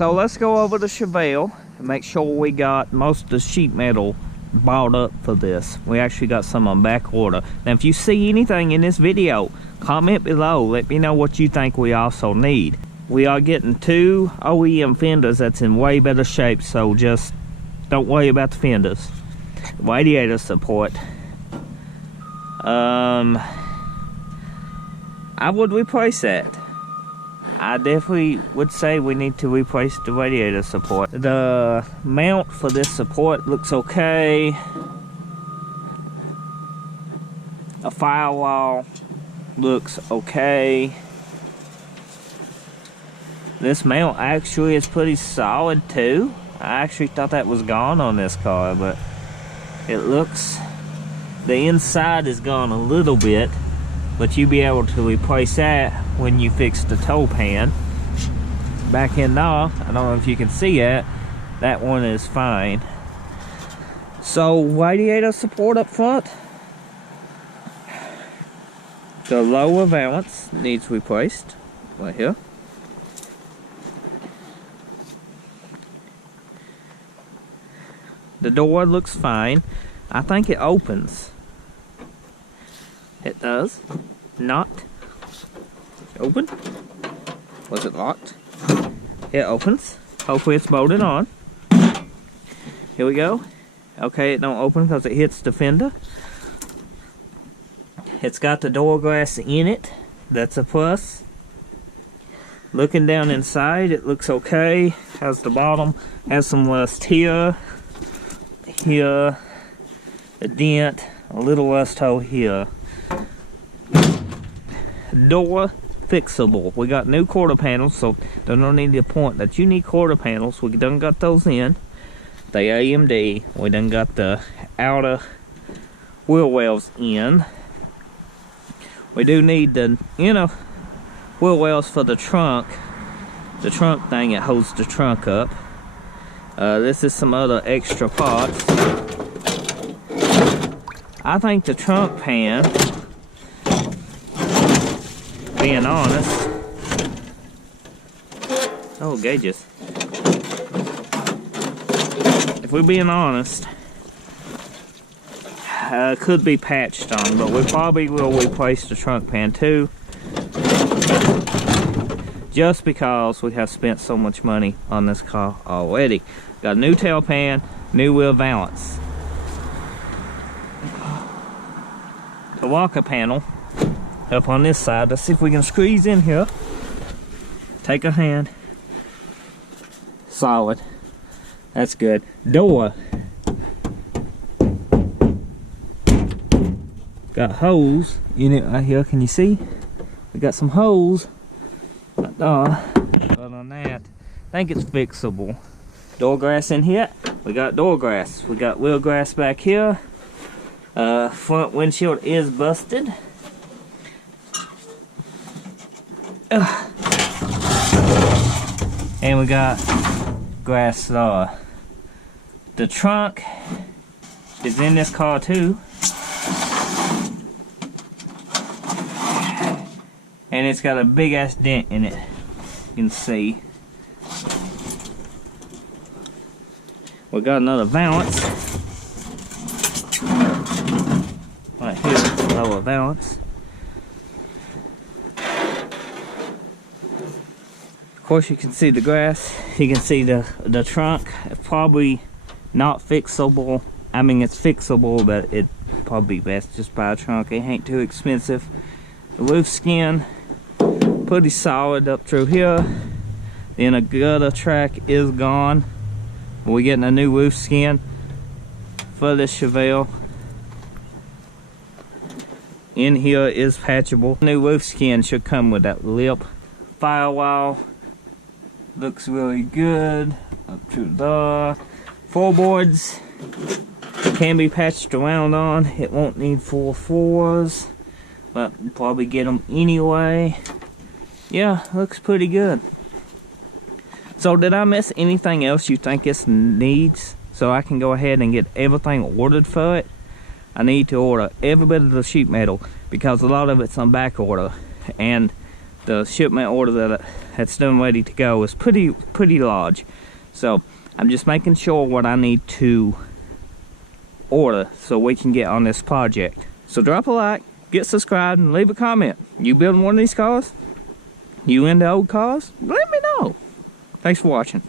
So let's go over to Chevelle and make sure we got most of the sheet metal bought up for this. We actually got some on back order. Now if you see anything in this video, comment below. Let me know what you think we also need. We are getting 2 OEM fenders that's in way better shape, so just don't worry about the fenders. Radiator support. I would replace that. I definitely would say we need to replace the radiator support. The mount for this support looks okay. A firewall looks okay. This mount actually is pretty solid too. I actually thought that was gone on this car, but it looks, the inside is gone a little bit, but you'll be able to replace that when you fix the toe pan. Back in there, I don't know if you can see it, that one is fine. So radiator support up front. The lower valance needs replaced right here. The door looks fine. I think it opens. It does. Not. Open. Was it locked? It opens. Hopefully it's bolted on. Here we go. Okay, it don't open because it hits the fender. It's got the door glass in it. That's a plus. Looking down inside, it looks okay. Has the bottom. Has some rust here. Here. A dent. A little rust hole here. Door fixable. We got new quarter panels, so there's no need to point that you need quarter panels. We done got those in. They AMD. We done got the outer wheel wells in. We do need the, wheel wells for the trunk. The trunk thing, it holds the trunk up. This is some other extra parts. I think the trunk pan, being honest, oh gauges, if we're being honest, could be patched on, but we probably will replace the trunk pan too, just because we have spent so much money on this car already. Got a new tail pan, new wheel valance. The rocker panel up on this side. Let's see if we can squeeze in here. Take a hand. Solid. That's good. Door. Got holes in it right here. Can you see? We got some holes. Other than that, I think it's fixable. Door grass in here. We got door grass. We got wheel grass back here. Front windshield is busted. And we got grass there. The trunk is in this car too. And it's got a big ass dent in it. You can see. We got another valance. Right here, lower valance. Of course you can see the grass. You can see the trunk. It's probably not fixable. I mean it's fixable, but it'd probably be best just buy a trunk. It ain't too expensive. The roof skin, pretty solid up through here. Then a gutter track is gone. We're getting a new roof skin for this Chevelle. In here is patchable. New roof skin should come with that lip. Firewall looks really good up to the floorboards. Can be patched around on. It won't need 4 floors, but we'll probably get them anyway. Yeah, looks pretty good. So did I miss anything else you think it needs so I can go ahead and get everything ordered for it? I need to order every bit of the sheet metal because a lot of it's on back order, and the shipment order that's done ready to go is pretty large. So I'm just making sure what I need to order so we can get on this project. So drop a like, get subscribed, and leave a comment. You building one of these cars? You into old cars? Let me know. Thanks for watching.